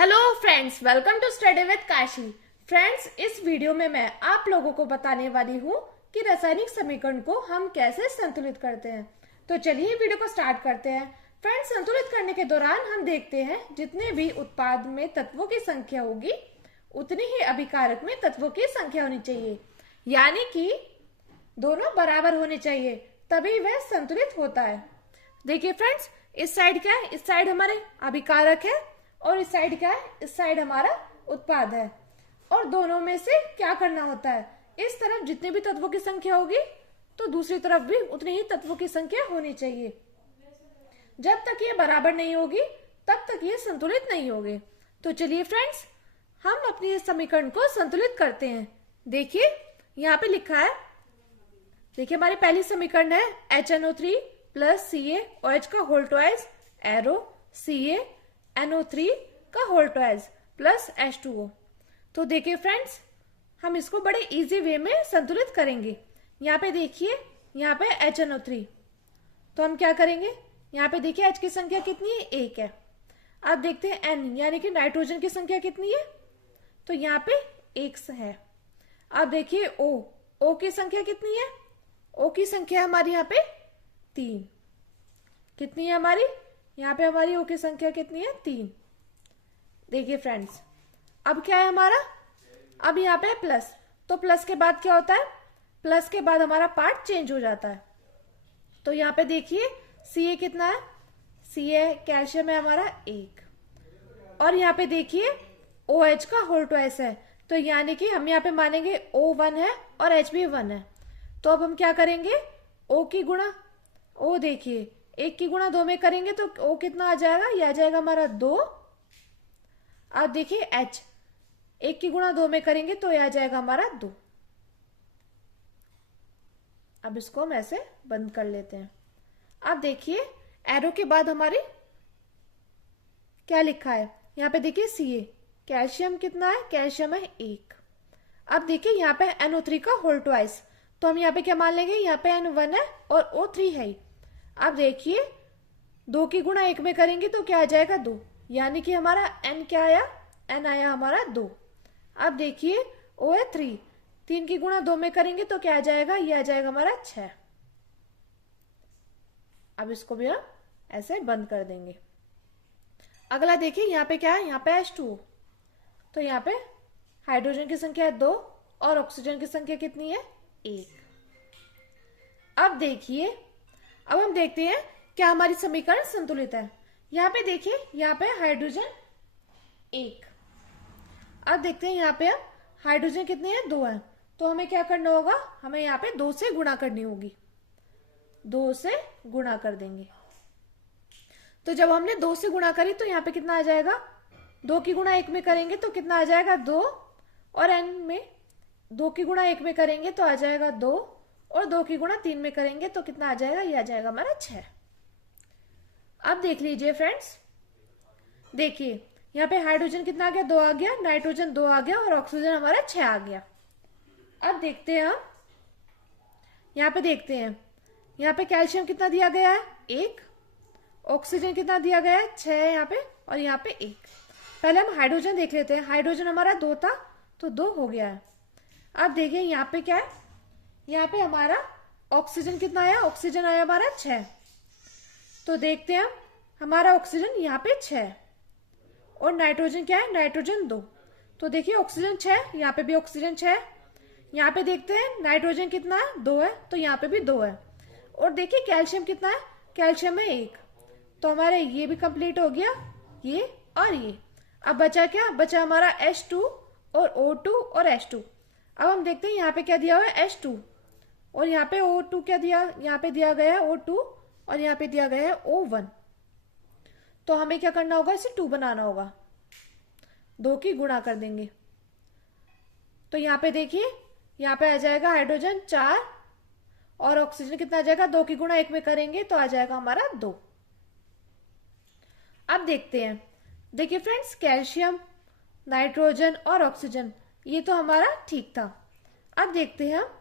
Hello friends, welcome to study with Kashi. Friends, इस video में मैं आप लोगों को बताने वाली हूँ कि रासायनिक समीकरण को हम कैसे संतुलित करते हैं। तो चलिए वीडियो को स्टार्ट करते हैं। फ्रेंड्स, संतुलित करने के दौरान हम देखते हैं जितने भी उत्पाद में तत्वों की संख्या होगी उतनी ही अभिकारक में तत्वों की संख्या होनी चाहिए, यानी कि दोनों बराबर होने चाहिए, तभी वह संतुलित होता है। देखिए फ्रेंड्स, इस साइड क्या है? इस साइड हमारे अभिकारक है और इस साइड क्या है? इस साइड हमारा उत्पाद है। और दोनों में से क्या करना होता है? इस तरफ जितने भी तत्वों की संख्या होगी तो दूसरी तरफ भी उतनी ही तत्वों की संख्या होनी चाहिए। जब तक ये बराबर नहीं होगी तब तक ये संतुलित नहीं होगी। तो चलिए फ्रेंड्स, हम अपनी इस समीकरण को संतुलित करते हैं। देखिए यहाँ पे लिखा है, देखिए हमारी पहली समीकरण है HNO3 प्लस CaOH का होल ट्वाइस एरो CaNO3 का होल ट्वाइस प्लस H2O। तो देखिए फ्रेंड्स, हम इसको बड़े इजी वे में संतुलित करेंगे। यहाँ पे देखिए, यहाँ पे HNO3, तो हम क्या करेंगे? यहाँ पे देखिए H की संख्या कितनी है? 1 है। अब देखते हैं N यानी कि नाइट्रोजन की संख्या कितनी है? तो यहाँ पे 1 है। अब देखिए O की संख्या कितनी है? O की संख्या हमारी यहाँ पे 3। कितनी है हमारी? यहाँ पे हमारी O की संख्या कितनी है? 3। देखिए फ्रेंड्स, अब क्या है हमारा? अब यहाँ पे प्लस, तो प्लस के बाद क्या होता है? प्लस के बाद हमारा पार्ट चेंज हो जाता है। तो यहाँ पे देखिए Ca कितना है? Ca कैल्शियम है हमारा 1, और यहाँ पे देखिए OH का होल ट्वाइस है, तो यानी कि हम यहाँ पे मानेंगे O 1 है और H भी 1 है। तो अब हम क्या करेंगे? O की गुणा O, देखिए 1 की गुणा 2 में करेंगे तो O कितना आ जाएगा? ये आ जाएगा हमारा 2। अब देखिए H 1 की गुणा 2 में करेंगे तो ये आ जाएगा हमारा 2। अब इसको हम ऐसे बंद कर लेते हैं। अब देखिए एरो के बाद हमारी क्या लिखा है? यहाँ पे देखिए Ca कैल्शियम कितना है? कैल्शियम है 1। अब देखिए यहाँ पे NO3 का होल ट्वाइस, तो हम यहाँ पे क्या मान लेंगे? यहाँ पे N1 है और O3 है। अब देखिए 2 की गुणा 1 में करेंगे तो क्या आ जाएगा? 2, यानी कि हमारा N क्या आया? N आया हमारा 2। अब देखिए O है 3, 3 की गुणा 2 में करेंगे तो क्या आ जाएगा? ये आ जाएगा हमारा 6। अब इसको भी हम ऐसे बंद कर देंगे। अगला देखिए यहाँ पे क्या है? यहाँ पे H2O, तो यहाँ पे हाइड्रोजन की संख्या है 2 और ऑक्सीजन की संख्या कितनी है? 1। अब देखिए, अब हम देखते हैं क्या हमारी समीकरण संतुलित है। यहाँ पे देखिए, यहाँ पे हाइड्रोजन 1। अब देखते हैं यहाँ पे अब हाइड्रोजन कितने हैं? 2 हैं। तो हमें क्या करना होगा? हमें यहाँ पे 2 से गुणा करनी होगी। 2 से गुणा कर देंगे। तो जब हमने 2 से गुणा करी तो यहाँ पे कितना आ जाएगा? 2 की गुणा 1 में करेंगे तो कितना आ जाएगा? 2, और N में 2 की गुणा 1 में करेंगे तो आ जाएगा 2, और 2 की गुणा 3 में करेंगे तो कितना आ जाएगा? ये आ जाएगा हमारा 6। अब देख लीजिए फ्रेंड्स, देखिए यहाँ पे हाइड्रोजन कितना आ गया? 2 आ गया, नाइट्रोजन 2 आ गया और ऑक्सीजन हमारा 6 आ गया। अब देखते हैं, हम यहाँ पे देखते हैं, यहाँ पे कैल्शियम कितना दिया गया है? 1। ऑक्सीजन कितना दिया गया है? 6 है यहाँ पे, और यहाँ पे 1। पहले हम हाइड्रोजन देख लेते हैं। हाइड्रोजन हमारा 2 था तो 2 हो गया है। अब देखिए यहाँ पे क्या है? यहाँ पे हमारा ऑक्सीजन कितना आया? ऑक्सीजन आया हमारा 6। तो देखते हैं हम, हमारा ऑक्सीजन यहाँ पे 6 और नाइट्रोजन क्या है? नाइट्रोजन 2। तो देखिए ऑक्सीजन 6, यहाँ पे भी ऑक्सीजन 6। यहाँ पे देखते हैं नाइट्रोजन कितना है? 2 है, तो यहाँ पे भी 2 है। और देखिए कैल्शियम कितना है? कैल्शियम है 1। तो हमारे ये भी कंप्लीट हो गया, ये और ये। अब बचा क्या? बचा हमारा H2 और O2 और H2। अब हम देखते हैं यहाँ पे क्या दिया हुआ है? H2, और यहाँ पे O2 क्या दिया? यहाँ पे दिया गया है O2 और यहाँ पे दिया गया है O1। तो हमें क्या करना होगा? इसे 2 बनाना होगा। 2 की गुणा कर देंगे तो यहाँ पे देखिए, यहाँ पे आ जाएगा हाइड्रोजन 4 और ऑक्सीजन कितना आ जाएगा? 2 की गुणा 1 में करेंगे तो आ जाएगा हमारा 2। अब देखते हैं, देखिए फ्रेंड्स, कैल्शियम, नाइट्रोजन और ऑक्सीजन ये तो हमारा ठीक था। अब देखते हैं हम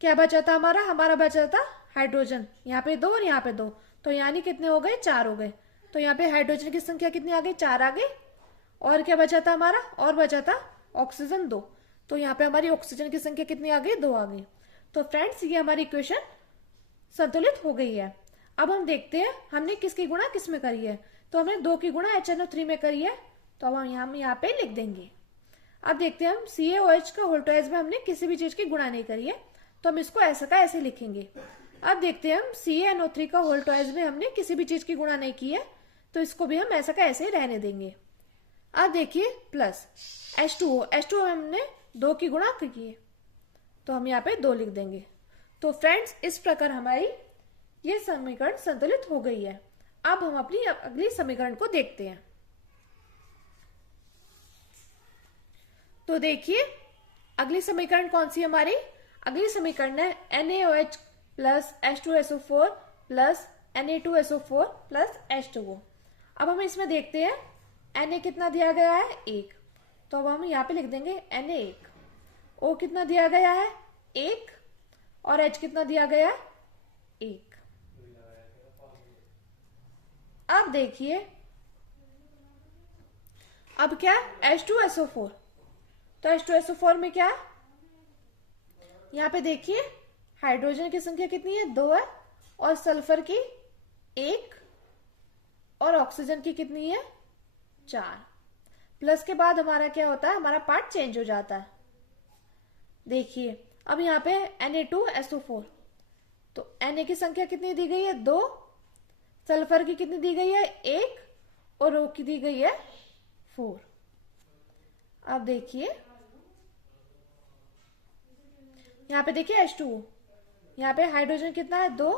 क्या बचा था हमारा? हमारा बचा था हाइड्रोजन, यहाँ पे 2 और यहाँ पे 2, तो यानी कितने हो गए? 4 हो गए। तो यहाँ पे हाइड्रोजन की संख्या कितनी आ गई? 4 आ गई। और क्या बचा था हमारा, और बचा था ऑक्सीजन 2। तो यहाँ पे हमारी ऑक्सीजन की संख्या कितनी आ गई, 2 आ गई। तो फ्रेंड्स ये हमारी इक्वेशन संतुलित हो गई है। अब हम देखते हैं हमने किसकी गुणा किस में करी है। तो हमने 2 की गुणा HNO3 में करी है, तो अब हम यहाँ पे लिख देंगे। अब देखते हैं हम CaOH का होल ट्वाइस में हमने किसी भी चीज की गुणा नहीं करी है, तो हम इसको ऐसा का ऐसे लिखेंगे। अब देखते हैं हम CaNO3 का होल ट्वाइस में हमने किसी भी चीज की गुणा नहीं की है, तो इसको भी हम ऐसा का ऐसे रहने देंगे। अब देखिए प्लस H2O हमने 2 की गुणा की है, तो हम यहाँ पे 2 लिख देंगे। तो फ्रेंड्स इस प्रकार हमारी ये समीकरण संतुलित हो गई है। अब हम अपनी अगली समीकरण को देखते हैं। तो देखिए अगली समीकरण कौन सी हमारी, अगली समीकरण है NaOH plus H2SO4 plus Na2SO4 plus H2O। अब हम इसमें देखते हैं Na कितना दिया गया है, 1, तो अब हम यहाँ पे लिख देंगे Na1। O कितना दिया गया है, 1, और H कितना दिया गया है, 1। अब देखिए अब क्या H2SO4, तो H2SO4 में क्या है, यहाँ पे देखिए हाइड्रोजन की संख्या कितनी है, 2 है, और सल्फर की 1, और ऑक्सीजन की कितनी है, 4। प्लस के बाद हमारा क्या होता है, हमारा पार्ट चेंज हो जाता है। देखिए अब यहाँ पे Na2SO4, तो Na की संख्या कितनी दी गई है, 2, सल्फर की कितनी दी गई है, 1, और O की दी गई है 4। अब देखिए यहाँ पे देखिए H2O, यहाँ पे हाइड्रोजन कितना है, 2,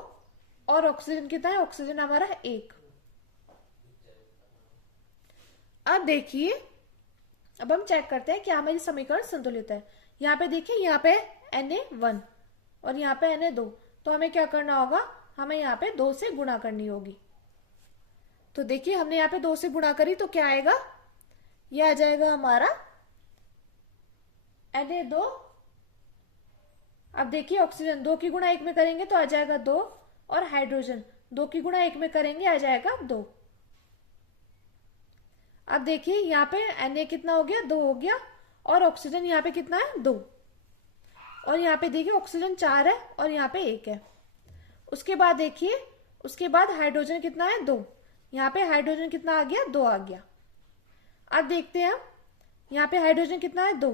और ऑक्सीजन कितना है, ऑक्सीजन हमारा 1। अब देखिए अब हम चेक करते हैं क्या हमारी समीकरण संतुलित है। यहाँ पे देखिए यहाँ पे Na1 और यहाँ पे Na2, तो हमें क्या करना होगा, हमें यहाँ पे 2 से गुणा करनी होगी। तो देखिए हमने यहाँ पे 2 से गुणा करी तो क्या आएगा, ये आ जाएगा हमारा Na2। अब देखिए ऑक्सीजन 2 की गुणा 1 में करेंगे तो आ जाएगा 2, और हाइड्रोजन 2 की गुणा 1 में करेंगे आ जाएगा 2। अब देखिए यहाँ पे Na कितना हो गया, 2 हो गया, और ऑक्सीजन यहाँ पे कितना है, 2, और यहाँ पे देखिए ऑक्सीजन 4 है और यहाँ पे 1 है। उसके बाद देखिए उसके बाद हाइड्रोजन कितना है, 2, यहाँ पे हाइड्रोजन कितना आ गया, 2 आ गया। अब देखते हैं हम यहाँ पे हाइड्रोजन कितना है, 2,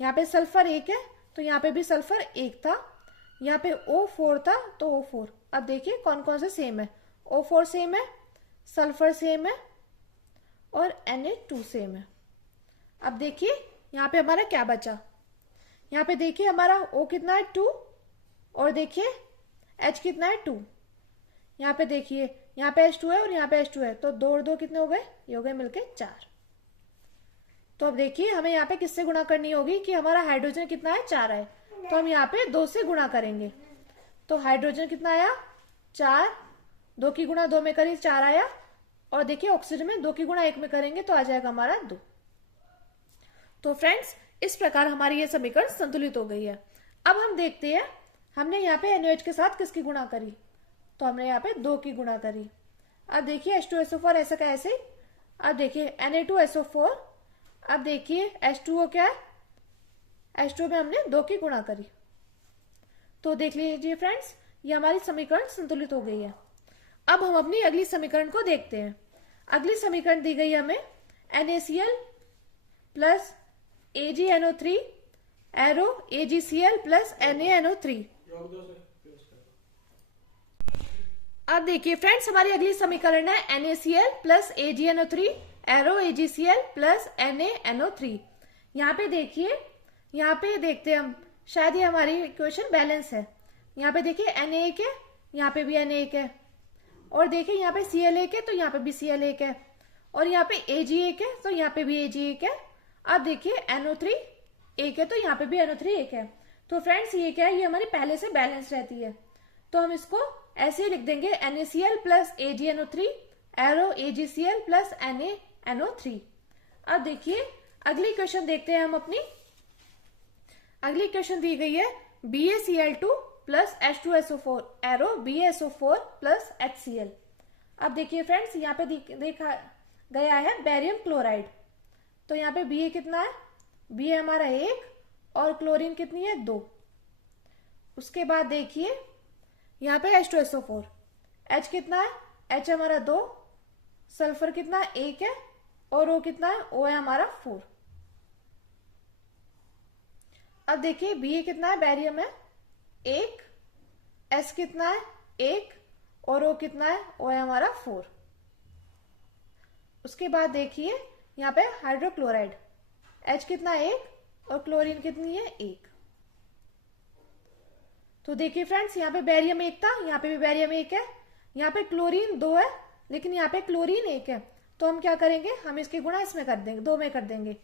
यहाँ पे सल्फर 1 है, तो यहाँ पे भी सल्फर 1 था, यहाँ पे O4 था तो O4। अब देखिए कौन कौन से सेम है, O4 सेम है, सल्फर सेम है, और Na2 सेम है। अब देखिए यहाँ पे हमारा क्या बचा, यहाँ पे देखिए हमारा O कितना है, 2, और देखिए H कितना है, 2। यहाँ पे देखिए यहाँ पे H2 है और यहाँ पे H2 है, तो 2 और 2 कितने हो गए, ये हो गए मिलके 4। तो अब देखिए हमें यहाँ पे किससे गुणा करनी होगी कि हमारा हाइड्रोजन कितना है, 4 है, तो हम यहाँ पे 2 से गुणा करेंगे। तो हाइड्रोजन कितना आया, 4, 2 की गुणा 2 में करी 4 आया, और देखिए ऑक्सीजन में 2 की गुणा 1 में करेंगे तो आ जाएगा हमारा 2। तो फ्रेंड्स इस प्रकार हमारी ये समीकरण संतुलित हो गई है। अब हम देखते हैं हमने यहाँ पे NaOH के साथ किसकी गुणा करी, तो हमने यहाँ पे 2 की गुणा करी। अब देखिए H2SO4 ऐसा का ऐसे, अब देखिए Na2SO4, अब देखिए H2O क्या है, H2O में हमने 2 की गुणा करी। तो देख लीजिए फ्रेंड्स ये हमारी समीकरण संतुलित हो गई है। अब हम अपनी अगली समीकरण को देखते हैं। अगली समीकरण दी गई हमें NaCl plus AgNO3 arrow AgCl plus NaNO3। अब देखिए फ्रेंड्स हमारी अगली समीकरण है NaCl plus AgNO3 arrow AgCl plus NaNO3। यहाँ पे देखिए, यहाँ पे देखते हैं हम, शायद ये हमारी इक्वेशन बैलेंस है। यहाँ पे देखिए Na1 है, यहाँ पे भी Na1 है, और देखिए यहाँ पे Cl1 है तो यहाँ पे भी Cl1 है, और यहाँ पे Ag1 है तो यहाँ पे भी Ag1 है। अब देखिए NO3 1 है तो यहाँ पे भी NO3 1 है। तो फ्रेंड्स ये क्या है, ये हमारी पहले से बैलेंस रहती है, तो हम इसको ऐसे ही लिख देंगे NaCl plus AgNO3 arrow AgCl plus NaNO3। अब देखिए अगली इक्वेशन देखते हैं हम अपनी। अगली इक्वेशन दी गई है BaCl2 plus H2SO4 arrow BaSO4 plus HCl। अब देखिए फ्रेंड्स यहाँ पे देखा गया है बेरियम क्लोराइड। तो यहाँ पे Ba कितना है, Ba हमारा 1 और क्लोरीन कितनी है 2। उसके बाद देखिए यहाँ पे H2SO4, H कितना है, H हमारा 2, सल्फर कितना है 1 है और O कितना है, O है हमारा 4। अब देखिए Ba कितना है, बैरियम है 1, S कितना है 1 और O कितना है, O है हमारा 4। उसके बाद देखिए यहाँ पे हाइड्रोक्लोराइड, H कितना है 1 और क्लोरीन कितनी है 1। तो देखिए फ्रेंड्स यहाँ पे बैरियम 1 था, यहाँ पे भी बैरियम 1 है, यहाँ पे क्लोरीन 2 है लेकिन यहाँ पे क्लोरीन 1 है। तो हम क्या करेंगे, हम इसकी गुणा इसमें कर देंगे, 2 में कर देंगे।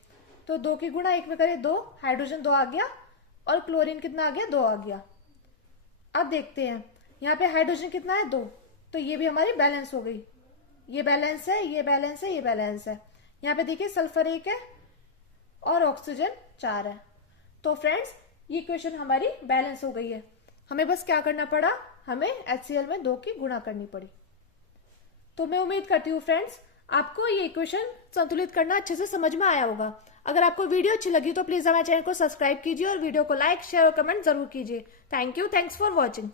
तो 2 की गुणा 1 में करें 2, हाइड्रोजन 2 आ गया और क्लोरीन कितना आ गया, 2 आ गया। अब देखते हैं यहाँ पे हाइड्रोजन कितना है 2, तो ये भी हमारी बैलेंस हो गई, ये बैलेंस है, ये बैलेंस है, ये बैलेंस है। यहाँ पे देखिए सल्फर 1 है और ऑक्सीजन 4 है। तो फ्रेंड्स ये इक्वेशन हमारी बैलेंस हो गई है। हमें बस क्या करना पड़ा, हमें HCl में 2 की गुणा करनी पड़ी। तो मैं उम्मीद करती हूँ फ्रेंड्स आपको ये इक्वेशन संतुलित करना अच्छे से समझ में आया होगा। अगर आपको वीडियो अच्छी लगी तो प्लीज हमारे चैनल को सब्सक्राइब कीजिए और वीडियो को लाइक, शेयर और कमेंट जरूर कीजिए। Thank you, thanks for watching.